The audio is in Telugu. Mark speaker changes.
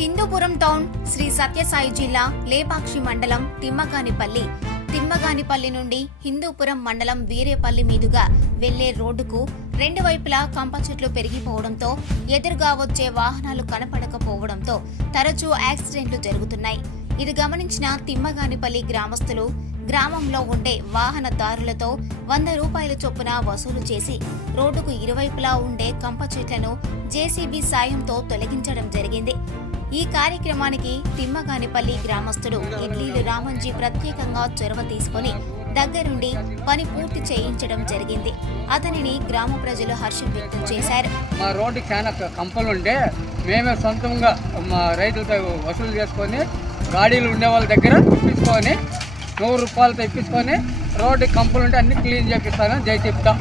Speaker 1: హిందూపురం టౌన్ శ్రీ సత్యసాయి జిల్లా లేపాక్షి మండలం తిమ్మగానిపల్లి. తిమ్మగానిపల్లి నుండి హిందూపురం మండలం వీరేపల్లి మీదుగా వెళ్ళే రోడ్డుకు రెండు వైపులా కంప చెట్లు పెరిగిపోవడంతో ఎదురుగా వచ్చే వాహనాలు కనపడకపోవడంతో తరచూ యాక్సిడెంట్లు జరుగుతున్నాయి. ఇది గమనించిన తిమ్మగానిపల్లి గ్రామస్తులు గ్రామంలో ఉండే వాహనదారులతో వంద రూపాయల చొప్పున వసూలు చేసి రోడ్డుకు ఇరువైపులా ఉండే కంప చెట్లను జేసీబీ సాయంతో తొలగించడం జరిగింది. ఈ కార్యక్రమానికి తిమ్మగానిపల్లి గ్రామస్తుడు ఇడ్లీలు రామంజీ ప్రత్యేకంగా చొరవ తీసుకొని దగ్గరుండి పని పూర్తి చేయించడం జరిగింది. అతనిని గ్రామ ప్రజలు హర్షం వ్యక్తం చేశారు.
Speaker 2: మా రోడ్డు చాలా కంపలు ఉంటే మేమే సొంతంగా మా రైతులతో వసూలు చేసుకొని గాడీలు ఉండే వాళ్ళ దగ్గర ఇప్పించుకొని నూరు రూపాయలతో ఇప్పించుకొని రోడ్డు కంపలు ఉంటే అన్ని క్లీన్ చేపిస్తాను జై చెప్తా.